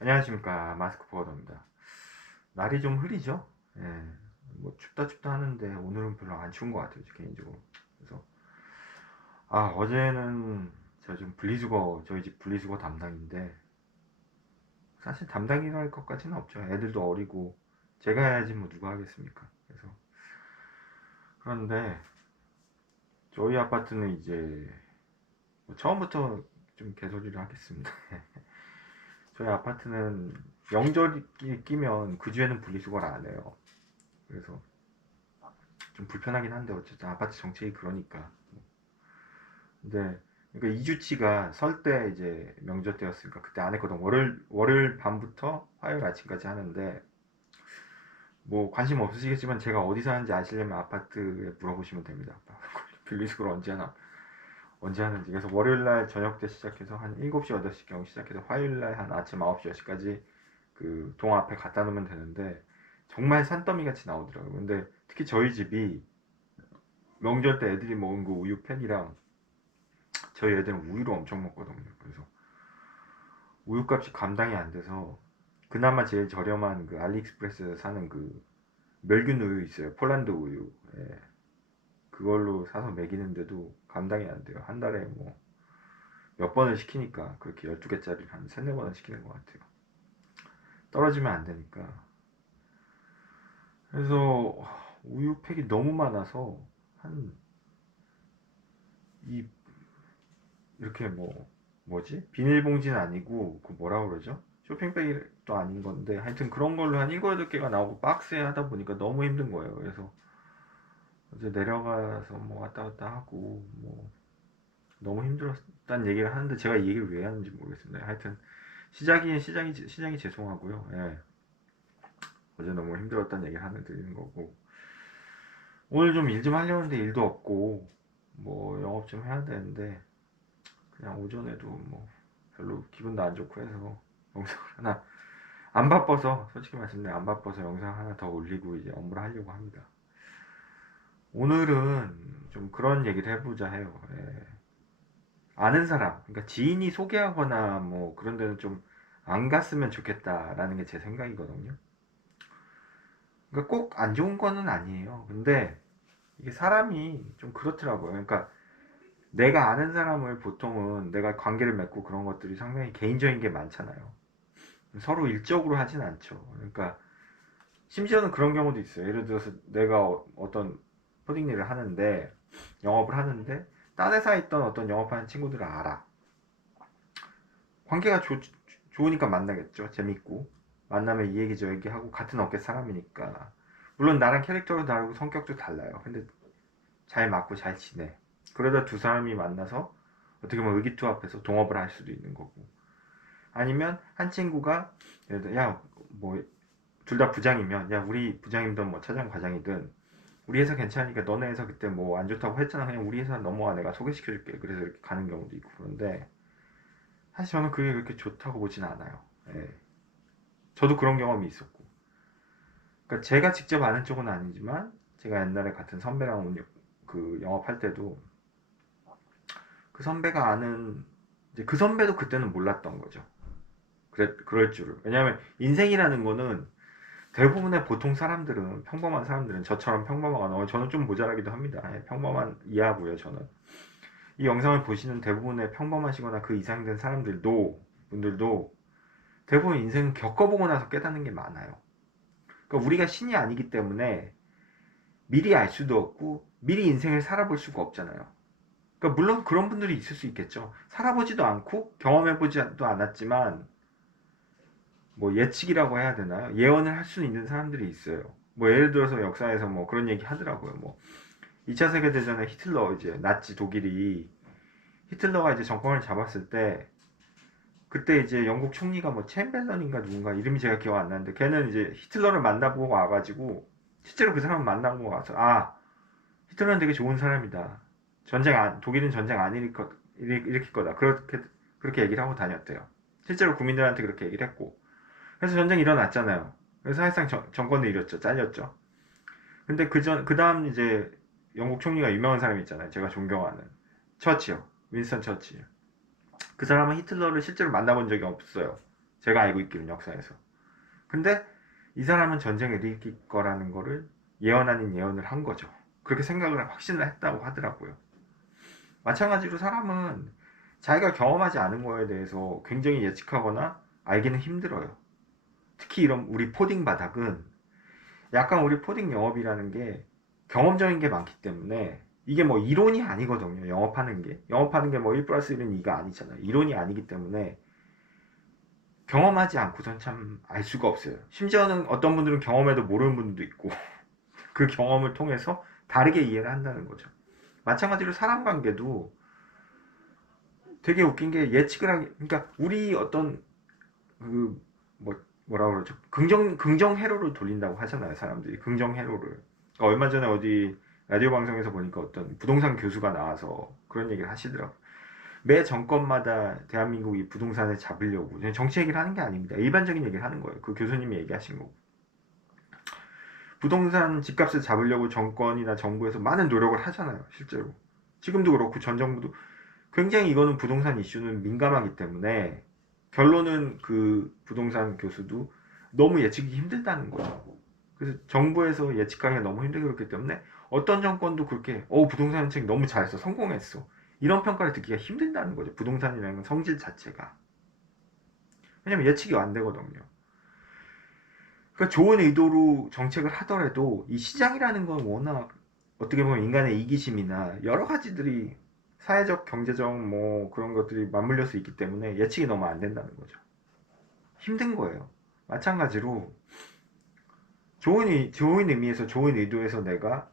안녕하십니까, 마스크 버거입니다. 날이 좀 흐리죠? 예, 뭐 춥다 춥다 하는데 오늘은 별로 안 추운 것 같아요, 개인적으로. 그래서 어제는 제가 좀 분리수거, 저희 집 분리수거 담당인데 사실 담당이라 할 것까지는 없죠. 애들도 어리고 제가 해야지 뭐 누가 하겠습니까? 그래서 그런데 저희 아파트는 이제 뭐 처음부터 좀 개소리를 하겠습니다. 저희 아파트는 명절이 끼면 그 주에는 분리수거를 안 해요. 그래서 좀 불편하긴 한데 어쨌든 아파트 정책이 그러니까. 근데 그러니까 2주치가 설 때 이제 명절 때였으니까 그때 안 했거든. 월요일 밤부터 화요일 아침까지 하는데 뭐 관심 없으시겠지만 제가 어디 사는지 아시려면 아파트에 물어보시면 됩니다. 분리수거를 언제 하는지. 그래서 월요일 날 저녁 때 시작해서 한 7시 8시경 시작해서 화요일 날 한 아침 9시 10시까지 그 동 앞에 갖다 놓으면 되는데 정말 산더미 같이 나오더라고요. 근데 특히 저희 집이 명절 때 애들이 먹은 그 우유 팬이랑 저희 애들은 우유를 엄청 먹거든요. 그래서 우유값이 감당이 안 돼서 그나마 제일 저렴한 그 알리익스프레스에서 사는 그 멸균 우유 있어요. 폴란드 우유. 예, 그걸로 사서 먹이는데도 감당이 안 돼요. 한 달에 뭐 몇 번을 시키니까 그렇게 12개짜리를 한 3, 4번은 시키는 것 같아요. 떨어지면 안 되니까. 그래서 우유팩이 너무 많아서 한 이 이렇게 뭐지? 비닐봉지는 아니고 그 뭐라 그러죠? 쇼핑백도 아닌 건데 하여튼 그런 걸로 한 7, 8개가 나오고 박스에 하다 보니까 너무 힘든 거예요. 그래서 어제 내려가서 뭐 왔다 갔다 하고 뭐 너무 힘들었다는 얘기를 하는데 제가 이 얘기를 왜 하는지 모르겠습니다. 하여튼 시장이 죄송하고요. 예. 어제 너무 힘들었다는 얘기를 하는 드리는 거고 오늘 좀 일 좀 하려는데 일도 없고 뭐 영업 좀 해야 되는데 그냥 오전에도 뭐 별로 기분도 안 좋고 해서 영상을 하나 안 바빠서 솔직히 말씀드리면 안 바빠서 영상 하나 더 올리고 이제 업무를 하려고 합니다. 오늘은 좀 그런 얘기를 해보자 해요. 예. 아는 사람, 그러니까 지인이 소개하거나 뭐 그런 데는 좀 안 갔으면 좋겠다라는 게 제 생각이거든요. 그러니까 꼭 안 좋은 거는 아니에요. 근데 이게 사람이 좀 그렇더라고요. 그러니까 내가 아는 사람을 보통은 내가 관계를 맺고 그런 것들이 상당히 개인적인 게 많잖아요. 서로 일적으로 하진 않죠. 그러니까 심지어는 그런 경우도 있어요. 예를 들어서 내가 어떤 코딩 일을 하는데 영업을 하는데 딴 회사에 있던 어떤 영업하는 친구들을 알아. 관계가 좋으니까 만나겠죠. 재밌고 만나면 이 얘기 저 얘기 하고 같은 업계 사람이니까 물론 나랑 캐릭터도 다르고 성격도 달라요. 근데 잘 맞고 잘 지내. 그러다 두 사람이 만나서 어떻게 보면 의기투합해서 동업을 할 수도 있는 거고 아니면 한 친구가 예를 들어 야뭐 둘 다 부장이면 야 우리 부장이든 뭐 차장 과장이든 우리 회사 괜찮으니까 너네 회사 그때 뭐 안 좋다고 했잖아 그냥 우리 회사 넘어와 내가 소개시켜줄게 그래서 이렇게 가는 경우도 있고 그런데 사실 저는 그게 그렇게 좋다고 보진 않아요. 예. 저도 그런 경험이 있었고 그러니까 제가 직접 아는 쪽은 아니지만 제가 옛날에 같은 선배랑 그 영업할 때도 그 선배가 아는 이제 그 선배도 그때는 몰랐던 거죠. 그럴 줄을. 왜냐하면 인생이라는 거는 대부분의 보통 사람들은 평범한 사람들은 저처럼 평범하거나 저는 좀 모자라기도 합니다. 예, 평범한 이하고요 저는. 이 영상을 보시는 대부분의 평범하시거나 그 이상 된 분들도 대부분 인생은 겪어보고 나서 깨닫는 게 많아요. 그러니까 우리가 신이 아니기 때문에 미리 알 수도 없고 미리 인생을 살아볼 수가 없잖아요. 그러니까 물론 그런 분들이 있을 수 있겠죠. 살아보지도 않고 경험해보지도 않았지만 뭐 예측이라고 해야 되나요? 예언을 할 수 있는 사람들이 있어요. 뭐 예를 들어서 역사에서 뭐 그런 얘기 하더라고요. 뭐 2차 세계대전에 히틀러 이제 나치 독일이 히틀러가 이제 정권을 잡았을 때 그때 이제 영국 총리가 뭐 챔ber런인가 누군가 이름이 제가 기억 안 나는데 걔는 이제 히틀러를 만나보고 와가지고 실제로 그 사람을 만나고 와서 히틀러는 되게 좋은 사람이다. 독일은 전쟁 안 일으킬 거다. 그렇게 얘기를 하고 다녔대요. 실제로 국민들한테 그렇게 얘기를 했고 그래서 전쟁이 일어났잖아요. 그래서 사실상 정권을 잃었죠. 잘렸죠. 근데 그 다음 이제 영국 총리가 유명한 사람이 있잖아요. 제가 존경하는. 처치요. 윈스턴 처치. 그 사람은 히틀러를 실제로 만나본 적이 없어요. 제가 알고 있기로는 역사에서. 근데 이 사람은 전쟁을 일으킬 거라는 거를 예언 아닌 예언을 한 거죠. 그렇게 생각을 확신을 했다고 하더라고요. 마찬가지로 사람은 자기가 경험하지 않은 거에 대해서 굉장히 예측하거나 알기는 힘들어요. 특히 이런 우리 포딩 바닥은 약간 우리 포딩 영업이라는 게 경험적인 게 많기 때문에 이게 뭐 이론이 아니거든요. 영업하는 게 뭐 1 플러스 1은 2가 아니잖아요. 이론이 아니기 때문에 경험하지 않고선 참 알 수가 없어요. 심지어는 어떤 분들은 경험해도 모르는 분들도 있고 그 경험을 통해서 다르게 이해를 한다는 거죠. 마찬가지로 사람 관계도 되게 웃긴 게 예측을 하기, 그러니까 우리 어떤 그 뭐라 그러죠? 긍정 회로를 돌린다고 하잖아요. 사람들이 긍정 회로를. 그러니까 얼마 전에 어디 라디오 방송에서 보니까 어떤 부동산 교수가 나와서 그런 얘기를 하시더라고요. 매 정권마다 대한민국이 부동산을 잡으려고 그냥 정치 얘기를 하는 게 아닙니다. 일반적인 얘기를 하는 거예요. 그 교수님이 얘기하신 거고. 부동산 집값을 잡으려고 정권이나 정부에서 많은 노력을 하잖아요. 실제로. 지금도 그렇고 전 정부도 굉장히 이거는 부동산 이슈는 민감하기 때문에 결론은 그 부동산 교수도 너무 예측이 힘들다는 거죠. 그래서 정부에서 예측하기가 너무 힘들게 그렇기 때문에 어떤 정권도 그렇게 부동산 정책 너무 잘했어, 성공했어, 이런 평가를 듣기가 힘들다는 거죠. 부동산이라는 성질 자체가. 왜냐면 예측이 안 되거든요. 그러니까 좋은 의도로 정책을 하더라도 이 시장이라는 건 워낙 어떻게 보면 인간의 이기심이나 여러 가지들이 사회적, 경제적 뭐 그런 것들이 맞물려 서 있기 때문에 예측이 너무 안 된다는 거죠. 힘든 거예요. 마찬가지로 좋은 의미에서 좋은 의도에서 내가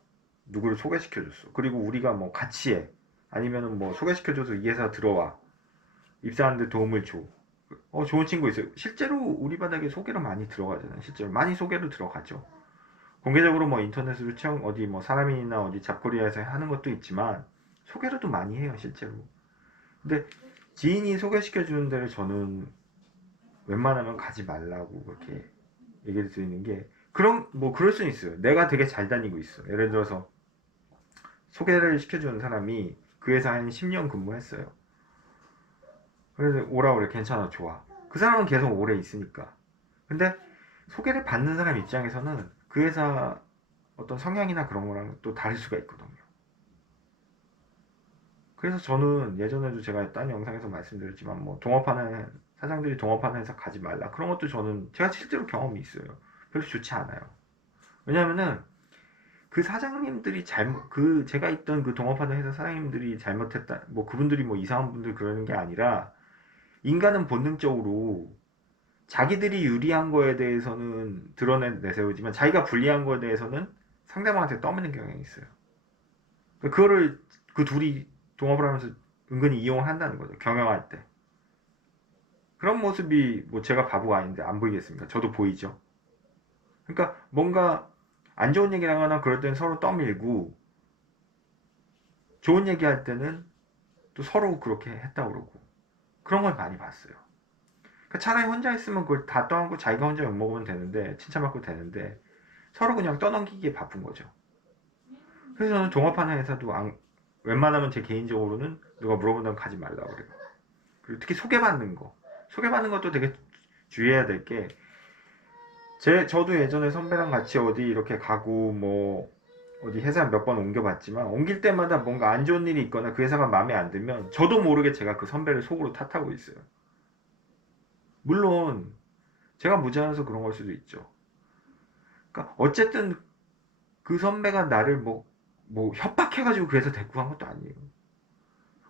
누구를 소개시켜줬어. 그리고 우리가 뭐 같이 해. 아니면은 뭐 소개시켜줘서 이 회사 들어와. 입사하는데 도움을 줘. 좋은 친구 있어요. 실제로 우리 바닥에 소개로 많이 들어가잖아요. 실제로 많이 소개로 들어가죠. 공개적으로 뭐 인터넷으로 어디 뭐 사람이나 어디 잡코리아에서 하는 것도 있지만 소개로도 많이 해요. 실제로. 근데 지인이 소개시켜 주는 데를 저는 웬만하면 가지 말라고 그렇게 얘기를 드리는 게, 그럴 수는 있어요. 내가 되게 잘 다니고 있어. 예를 들어서 소개를 시켜주는 사람이 그 회사에 한 10년 근무했어요. 그래서 오라 그래. 괜찮아. 좋아. 그 사람은 계속 오래 있으니까. 근데 소개를 받는 사람 입장에서는 그 회사 어떤 성향이나 그런 거랑 또 다를 수가 있거든요. 그래서 저는 예전에도 제가 딴 영상에서 말씀드렸지만 뭐 동업하는 사장들이 동업하는 회사 가지 말라, 그런 것도 저는 제가 실제로 경험이 있어요. 별로 좋지 않아요. 왜냐면은 그 사장님들이 제가 있던 그 동업하는 회사 사장님들이 잘못했다, 뭐 그분들이 뭐 이상한 분들 그러는 게 아니라, 인간은 본능적으로 자기들이 유리한 거에 대해서는 내세우지만 자기가 불리한 거에 대해서는 상대방한테 떠미는 경향이 있어요. 그거를 그 둘이 동업을 하면서 은근히 이용을 한다는 거죠. 경영할 때. 그런 모습이 뭐 제가 바보가 아닌데 안 보이겠습니까? 저도 보이죠. 그러니까 뭔가 안 좋은 얘기를 하거나 그럴 때는 서로 떠밀고, 좋은 얘기 할 때는 또 서로 그렇게 했다 그러고, 그런 걸 많이 봤어요. 그러니까 차라리 혼자 있으면 그걸 다 떠안고 자기가 혼자 욕먹으면 되는데, 칭찬받고 되는데, 서로 그냥 떠넘기기에 바쁜 거죠. 그래서 저는 종합하는 회사도 웬만하면 제 개인적으로는 누가 물어본다면 가지 말라고 그래요. 그리고 특히 소개받는 것도 되게 주의해야 될 게, 저도 예전에 선배랑 같이 어디 이렇게 가고 뭐 어디 회사 몇 번 옮겨봤지만, 옮길 때마다 뭔가 안 좋은 일이 있거나 그 회사가 마음에 안 들면 저도 모르게 제가 그 선배를 속으로 탓하고 있어요. 물론 제가 무지해서 그런 걸 수도 있죠. 그러니까 어쨌든 그 선배가 나를 뭐 협박해가지고 그 회사 데리고 간 것도 아니에요.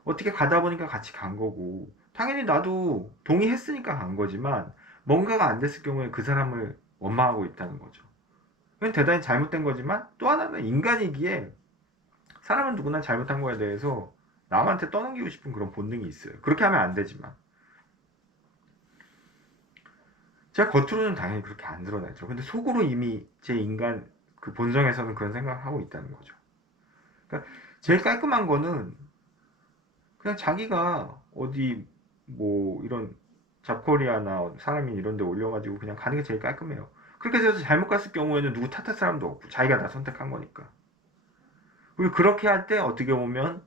어떻게 가다 보니까 같이 간 거고, 당연히 나도 동의했으니까 간 거지만 뭔가가 안 됐을 경우에 그 사람을 원망하고 있다는 거죠. 그건 대단히 잘못된 거지만, 또 하나는 인간이기에 사람은 누구나 잘못한 거에 대해서 남한테 떠넘기고 싶은 그런 본능이 있어요. 그렇게 하면 안 되지만 제가 겉으로는 당연히 그렇게 안 드러내죠. 근데 속으로 이미 제 인간 그 본성에서는 그런 생각을 하고 있다는 거죠. 그러니까 제일 깔끔한 거는 그냥 자기가 어디 뭐 이런 잡코리아나 사람인 이런 데 올려가지고 그냥 가는 게 제일 깔끔해요. 그렇게 해서 잘못 갔을 경우에는 누구 탓할 사람도 없고 자기가 다 선택한 거니까. 그리고 그렇게 할 때 어떻게 보면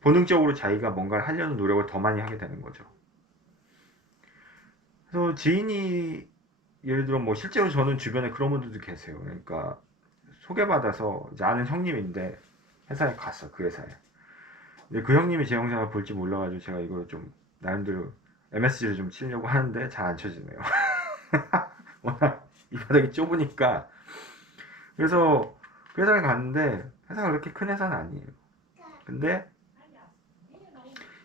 본능적으로 자기가 뭔가를 하려는 노력을 더 많이 하게 되는 거죠. 그래서 지인이 예를 들어 뭐 실제로 저는 주변에 그런 분들도 계세요. 그러니까 소개받아서 이제 아는 형님인데 회사에 갔어, 그 회사에. 근데 그 형님이 제 영상을 볼지 몰라가지고 제가 이걸 좀 나름대로 MSG를 좀 치려고 하는데 잘 안 쳐지네요. 워낙 이 바닥이 좁으니까. 그래서 그 회사를 갔는데 회사가 그렇게 큰 회사는 아니에요. 근데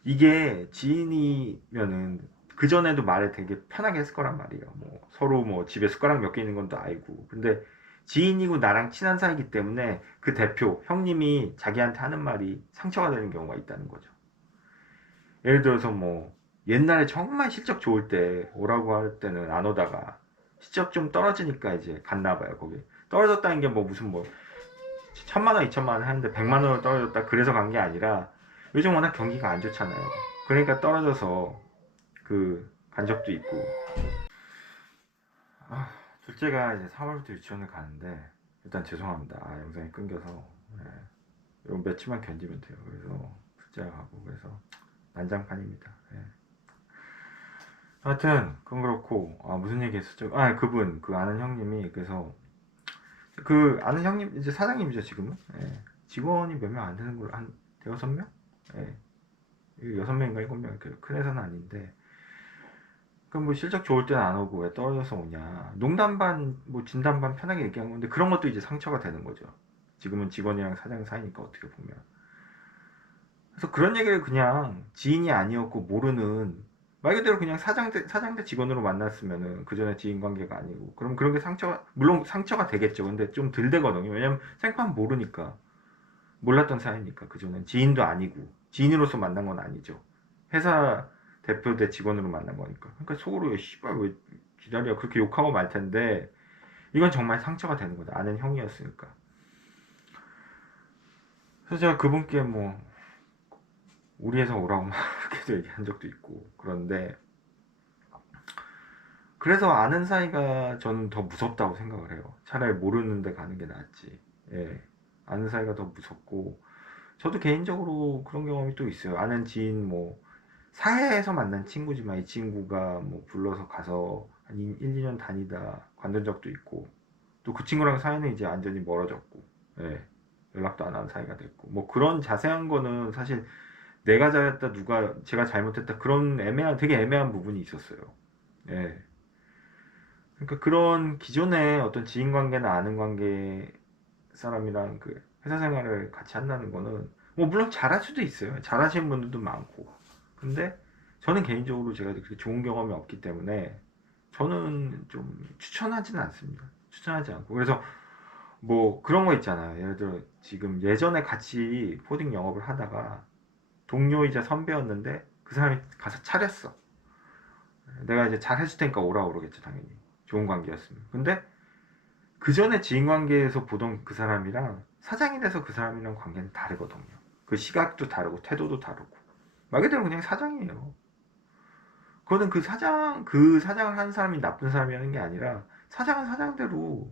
이게 지인이면은 그 전에도 말을 되게 편하게 했을 거란 말이에요. 뭐 서로 뭐 집에 숟가락 몇 개 있는 건 또 알고. 근데 지인이고 나랑 친한 사이기 때문에 그 대표 형님이 자기한테 하는 말이 상처가 되는 경우가 있다는 거죠. 예를 들어서 뭐 옛날에 정말 실적 좋을 때 오라고 할 때는 안 오다가 실적 좀 떨어지니까 이제 갔나 봐요. 거기 떨어졌다는 게 뭐 무슨 뭐 1,000만 원, 2,000만 원 하는데 100만 원으로 떨어졌다 그래서 간 게 아니라 요즘 워낙 경기가 안 좋잖아요. 그러니까 떨어져서 그 간 적도 있고. 아, 둘째가 이제 3월부터 유치원을 가는데 일단 죄송합니다. 영상이 끊겨서 요 며칠만 견디면 돼요. 그래서 둘째가 가고 그래서 난장판입니다. 하여튼 그건 그렇고 무슨 얘기 했었죠? 그분 그 아는 형님이 그래서 그 아는 형님 이제 사장님이죠 지금은. 직원이 몇 명 안 되는 걸로 한 대여섯 명? 여섯 명인가 일곱 명 큰 회사는 아닌데 그럼 뭐 실적 좋을 때는 안 오고 왜 떨어져서 오냐 농담 반 뭐 진담 반 편하게 얘기한 건데 그런 것도 이제 상처가 되는 거죠. 지금은 직원이랑 사장 사이니까 어떻게 보면. 그래서 그런 얘기를 그냥 지인이 아니었고 모르는 말 그대로 그냥 사장 대 직원으로 만났으면은 그 전에 지인 관계가 아니고 그럼 그런 게 상처가 물론 상처가 되겠죠. 근데 좀 덜 되거든요. 왜냐면 생판 모르니까 몰랐던 사이니까 그 전엔 지인도 아니고 지인으로서 만난 건 아니죠. 회사 대표 대 직원으로 만난 거니까. 그러니까 속으로 씨발 왜 기다려 그렇게 욕하고 말 텐데 이건 정말 상처가 되는 거다. 아는 형이었으니까. 그래서 제가 그분께 뭐 우리 회사 오라고 막 이렇게도 얘기한 적도 있고 그런데 그래서 아는 사이가 저는 더 무섭다고 생각을 해요. 차라리 모르는 데 가는 게 낫지. 예. 아는 사이가 더 무섭고 저도 개인적으로 그런 경험이 또 있어요. 아는 지인 뭐 사회에서 만난 친구지만 이 친구가 뭐 불러서 가서 한 1, 2년 다니다 관둔 적도 있고 또 그 친구랑 사이는 이제 완전히 멀어졌고 예. 연락도 안 하는 사이가 됐고 뭐 그런 자세한 거는 사실 내가 잘했다 누가 제가 잘못했다 그런 애매한 되게 애매한 부분이 있었어요. 예. 그러니까 그런 기존의 어떤 지인 관계나 아는 관계 사람이랑 그 회사 생활을 같이 한다는 거는 뭐 물론 잘할 수도 있어요. 잘하시는 분들도 많고. 근데 저는 개인적으로 제가 그렇게 좋은 경험이 없기 때문에 저는 좀 추천하지는 않습니다. 추천하지 않고. 그래서 뭐 그런 거 있잖아요. 예를 들어 지금 예전에 같이 코딩 영업을 하다가 동료이자 선배였는데 그 사람이 가서 차렸어. 내가 이제 잘 해줄 테니까 오라고 그러겠죠, 당연히. 좋은 관계였으면. 근데 그 전에 지인 관계에서 보던 그 사람이랑 사장이 돼서 그 사람이랑 관계는 다르거든요. 그 시각도 다르고 태도도 다르고. 말 그대로 그냥 사장이에요. 그거는 그 사장을 하는 사람이 나쁜 사람이라는 게 아니라 사장은 사장대로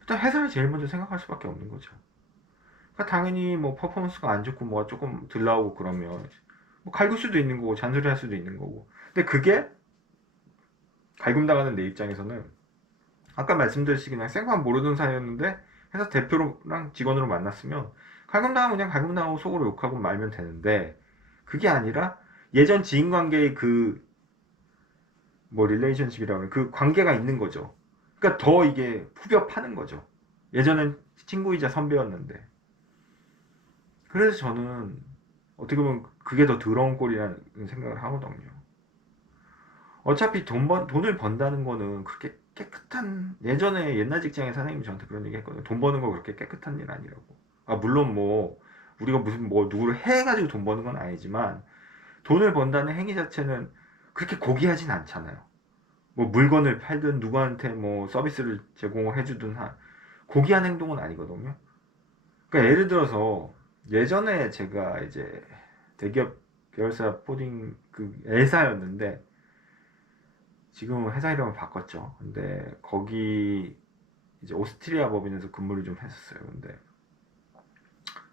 일단 회사를 제일 먼저 생각할 수밖에 없는 거죠. 그러니까 당연히 뭐 퍼포먼스가 안 좋고 뭐가 조금 덜 나오고 그러면 뭐 갈굴 수도 있는 거고 잔소리 할 수도 있는 거고. 근데 그게 갈굼당하는 내 입장에서는 아까 말씀드렸듯이 그냥 생판 모르던 사이였는데 회사 대표랑 직원으로 만났으면 갈굼당하면 그냥 갈굼당하고 속으로 욕하고 말면 되는데 그게 아니라 예전 지인 관계의 그 뭐 릴레이션십이라고 하는 그 관계가 있는 거죠. 그러니까 더 이게 후벼 파는 거죠. 예전엔 친구이자 선배였는데 그래서 저는 어떻게 보면 그게 더 더러운 꼴이라는 생각을 하거든요. 어차피 돈을 번다는 거는 그렇게 깨끗한, 예전에 옛날 직장의 사장님이 저한테 그런 얘기 했거든요. 돈 버는 거 그렇게 깨끗한 일 아니라고. 물론 뭐, 우리가 무슨 뭐 누구를 해가지고 돈 버는 건 아니지만, 돈을 번다는 행위 자체는 그렇게 고귀하진 않잖아요. 뭐 물건을 팔든 누구한테 뭐 서비스를 제공을 해주든 고귀한 행동은 아니거든요. 그러니까 예를 들어서, 예전에 제가 이제 대기업 계열사 포딩 그 L사였는데, 지금은 회사 이름을 바꿨죠. 근데 거기 이제 오스트리아 법인에서 근무를 좀 했었어요. 근데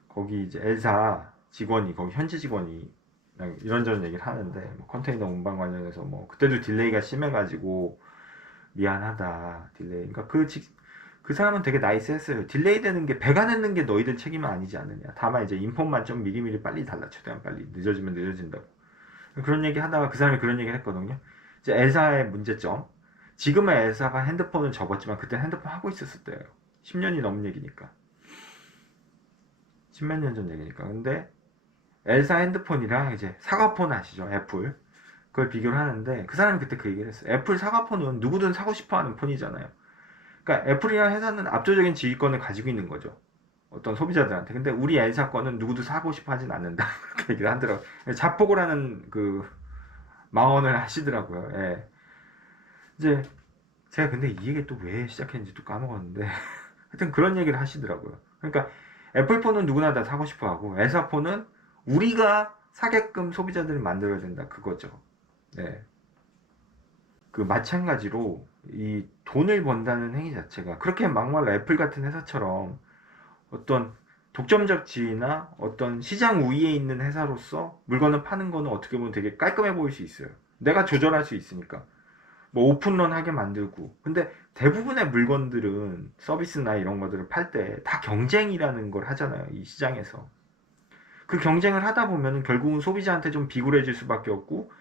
거기 이제 엘사 직원이 거기 현지 직원이 그냥 이런저런 얘기를 하는데 뭐 컨테이너 운반 관련해서 뭐 그때도 딜레이가 심해가지고 미안하다 딜레이. 그러니까 그 사람은 되게 나이스했어요. 딜레이 되는 게 배가 늦는 게 너희들 책임은 아니지 않느냐. 다만 이제 인폼만 좀 미리미리 빨리 달라. 최대한 빨리 늦어지면 늦어진다고. 그런 얘기 하다가 그 사람이 그런 얘기를 했거든요. 이제 엘사의 문제점. 지금은 엘사가 핸드폰을 접었지만 그때 핸드폰 하고 있었을 때예요. 10년이 넘은 얘기니까. 10몇 년 전 얘기니까. 근데 엘사 핸드폰이랑 이제 사과폰 아시죠? 애플. 그걸 비교를 하는데 그 사람이 그때 그 얘기를 했어요. 애플 사과폰은 누구든 사고 싶어 하는 폰이잖아요. 그러니까 애플이라는 회사는 압도적인 지위권을 가지고 있는 거죠. 어떤 소비자들한테. 근데 우리 엘사 거는 누구도 사고 싶어 하진 않는다. 그렇게 얘기를 하더라고요. 자폭을 하는 그 망언을 하시더라고요. 예. 이제 제가 근데 이 얘기 또 왜 시작했는지 또 까먹었는데 하여튼 그런 얘기를 하시더라고요. 그러니까 애플폰은 누구나 다 사고 싶어 하고 엘사폰은 우리가 사게끔 소비자들을 만들어야 된다. 그거죠. 네. 그 마찬가지로 이 돈을 번다는 행위 자체가 그렇게 막말로 애플 같은 회사처럼 어떤 독점적 지위나 어떤 시장 우위에 있는 회사로서 물건을 파는 거는 어떻게 보면 되게 깔끔해 보일 수 있어요. 내가 조절할 수 있으니까. 뭐 오픈런 하게 만들고. 근데 대부분의 물건들은 서비스나 이런 것들을 팔 때 다 경쟁이라는 걸 하잖아요. 이 시장에서. 그 경쟁을 하다 보면은 결국은 소비자한테 좀 비굴해질 수밖에 없고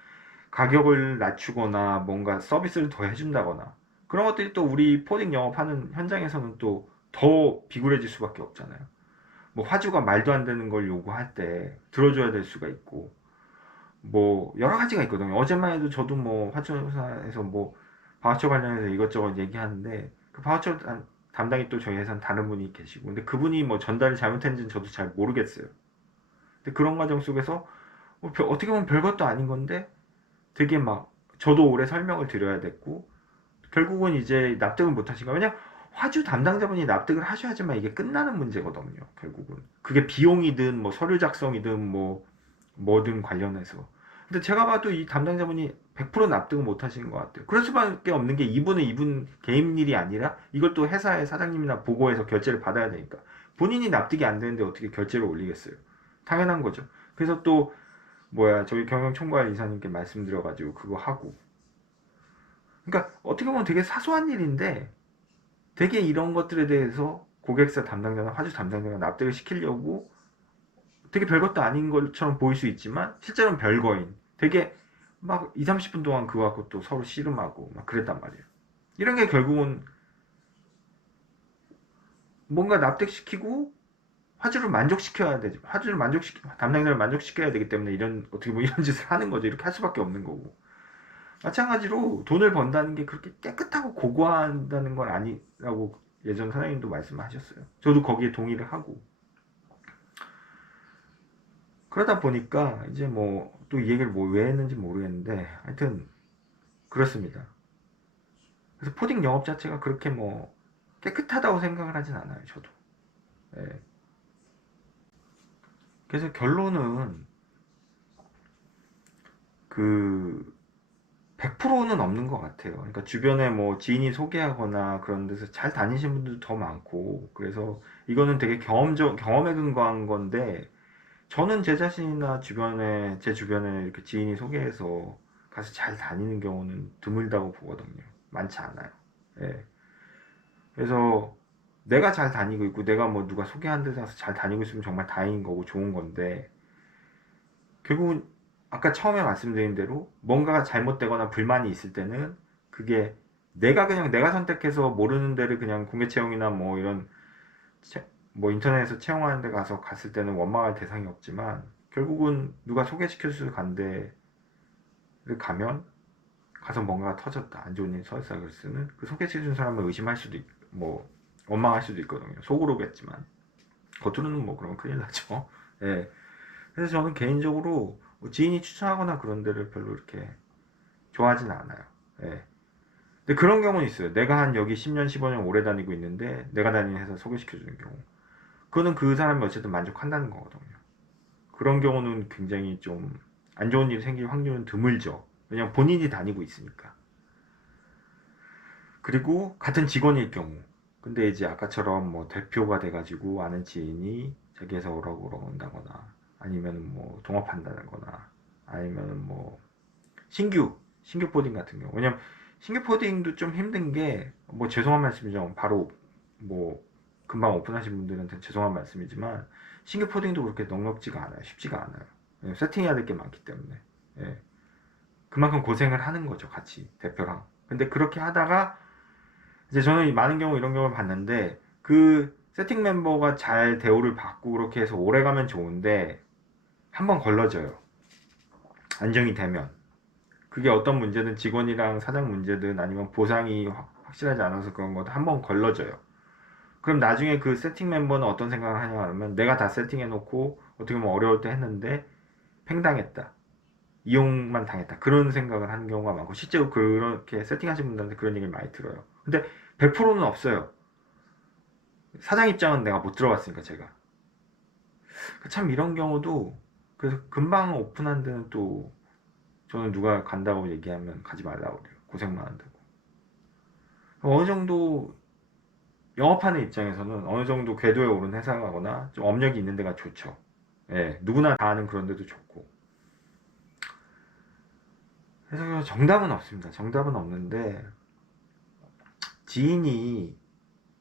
가격을 낮추거나 뭔가 서비스를 더 해준다거나 그런 것들이 또 우리 포딩 영업하는 현장에서는 또 더 비굴해질 수밖에 없잖아요. 뭐 화주가 말도 안 되는 걸 요구할 때 들어줘야 될 수가 있고 뭐 여러 가지가 있거든요. 어제만 해도 저도 뭐 화주사에서 뭐 바우처 관련해서 이것저것 얘기하는데 그 바우처 담당이 또 저희 회사는 다른 분이 계시고 근데 그분이 뭐 전달을 잘못했는지는 저도 잘 모르겠어요. 근데 그런 과정 속에서 뭐 어떻게 보면 별것도 아닌 건데 되게 막 저도 오래 설명을 드려야 됐고 결국은 이제 납득을 못 하신 거예요. 왜냐면 화주 담당자분이 납득을 하셔야지만 이게 끝나는 문제거든요. 결국은 그게 비용이든 뭐 서류 작성이든 뭐 뭐든 관련해서. 근데 제가 봐도 이 담당자분이 100% 납득을 못 하시는 것 같아요. 그럴 수밖에 없는 게 이분은 이분 개인 일이 아니라 이것도 회사의 사장님이나 보고해서 결제를 받아야 되니까 본인이 납득이 안 되는데 어떻게 결제를 올리겠어요. 당연한 거죠. 그래서 또 뭐야 저희 경영총괄 이사님께 말씀드려가지고 그거 하고 그러니까 어떻게 보면 되게 사소한 일인데 되게 이런 것들에 대해서 고객사 담당자나 화주 담당자가 납득을 시키려고 되게 별것도 아닌 것처럼 보일 수 있지만 실제로는 별거인 되게 막 2, 30분 동안 그거 갖고 또 서로 씨름하고 막 그랬단 말이에요. 이런 게 결국은 뭔가 납득시키고 화주를 만족시켜야 되지. 화주를 담당자를 만족시켜야 되기 때문에 이런 어떻게 보면 이런 짓을 하는 거죠. 이렇게 할 수밖에 없는 거고. 마찬가지로 돈을 번다는 게 그렇게 깨끗하고 고고한다는 건 아니라고 예전 사장님도 말씀하셨어요. 저도 거기에 동의를 하고. 그러다 보니까 이제 뭐 또 이 얘기를 뭐 왜 했는지 모르겠는데 하여튼 그렇습니다. 그래서 포딩 영업 자체가 그렇게 뭐 깨끗하다고 생각을 하진 않아요. 저도. 네. 그래서 결론은 그 100%는 없는 것 같아요. 그러니까 주변에 뭐 지인이 소개하거나 그런 데서 잘 다니신 분들도 더 많고, 그래서 이거는 되게 경험에 근거한 건데, 저는 제 자신이나 제 주변에 이렇게 지인이 소개해서 가서 잘 다니는 경우는 드물다고 보거든요. 많지 않아요. 예. 그래서 내가 잘 다니고 있고, 내가 뭐 누가 소개한 데서 가서 잘 다니고 있으면 정말 다행인 거고 좋은 건데, 결국은 아까 처음에 말씀드린 대로 뭔가가 잘못되거나 불만이 있을 때는 그게 내가 선택해서 모르는 데를 그냥 공개 채용이나 뭐 이런 뭐 인터넷에서 채용하는 데 가서 갔을 때는 원망할 대상이 없지만 결국은 누가 소개시켜줘서 간 데를 가면 가서 뭔가가 터졌다 안 좋은 일이 터졌다 그랬으면 그 소개시켜준 사람을 의심할 수도 있고 뭐 원망할 수도 있거든요. 속으로겠지만 겉으로는 뭐 그러면 큰일 나죠. 예. 그래서 저는 개인적으로 뭐 지인이 추천하거나 그런 데를 별로 이렇게 좋아하진 않아요. 예. 근데 그런 경우는 있어요. 내가 한 여기 10년, 15년 오래 다니고 있는데 내가 다니는 회사 소개시켜주는 경우. 그거는 그 사람이 어쨌든 만족한다는 거거든요. 그런 경우는 굉장히 좀 안 좋은 일이 생길 확률은 드물죠. 왜냐면 본인이 다니고 있으니까. 그리고 같은 직원일 경우. 근데 이제 아까처럼 뭐 대표가 돼가지고 아는 지인이 자기 회사 오라고 온다거나 아니면 뭐 동업한다거나 아니면 뭐 신규 포딩 같은 경우. 왜냐면 신규 포딩도 좀 힘든 게 뭐 죄송한 말씀이죠. 바로 뭐 금방 오픈하신 분들한테 죄송한 말씀이지만 신규 포딩도 그렇게 넉넉지가 않아요. 쉽지가 않아요. 세팅해야 될 게 많기 때문에. 예. 그만큼 고생을 하는 거죠, 같이 대표랑. 근데 그렇게 하다가 이제 저는 많은 경우 이런 경우를 봤는데 그 세팅 멤버가 잘 대우를 받고 그렇게 해서 오래 가면 좋은데 한번 걸러져요. 안정이 되면. 그게 어떤 문제든 직원이랑 사장 문제든 아니면 보상이 확실하지 않아서 그런 것도 한번 걸러져요. 그럼 나중에 그 세팅 멤버는 어떤 생각을 하냐 하면 내가 다 세팅해 놓고 어떻게 보면 어려울 때 했는데 팽당했다. 이용만 당했다. 그런 생각을 하는 경우가 많고 실제로 그렇게 세팅하신 분들한테 그런 얘기를 많이 들어요. 근데 100%는 없어요. 사장 입장은 내가 못 들어갔으니까 제가. 참 이런 경우도 그래서 금방 오픈한 데는 또 저는 누가 간다고 얘기하면 가지 말라고 그래요. 고생만 한다고. 어느 정도 영업하는 입장에서는 어느 정도 궤도에 오른 회사가거나 좀 업력이 있는 데가 좋죠. 예, 누구나 다 아는 그런 데도 좋고. 그래서 정답은 없습니다. 정답은 없는데 지인이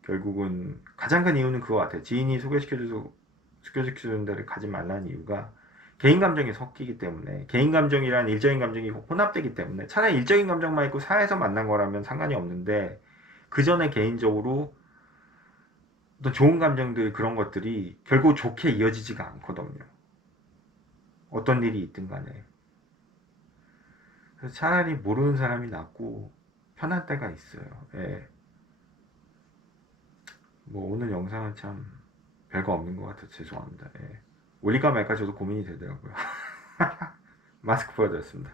결국은 가장 큰 이유는 그거 같아요. 지인이 소개시켜주는 데를 가지 말라는 이유가 개인 감정이 섞이기 때문에 개인 감정이란 일적인 감정이 혼합되기 때문에 차라리 일적인 감정만 있고 사회에서 만난 거라면 상관이 없는데 그 전에 개인적으로 어떤 좋은 감정들 그런 것들이 결국 좋게 이어지지가 않거든요. 어떤 일이 있든 간에. 그래서 차라리 모르는 사람이 낫고 편할 때가 있어요. 예. 뭐 오늘 영상은 참 별거 없는 것 같아서 죄송합니다. 예. 올릴까 말까 저도 고민이 되더라고요. 마스크 보여드렸습니다.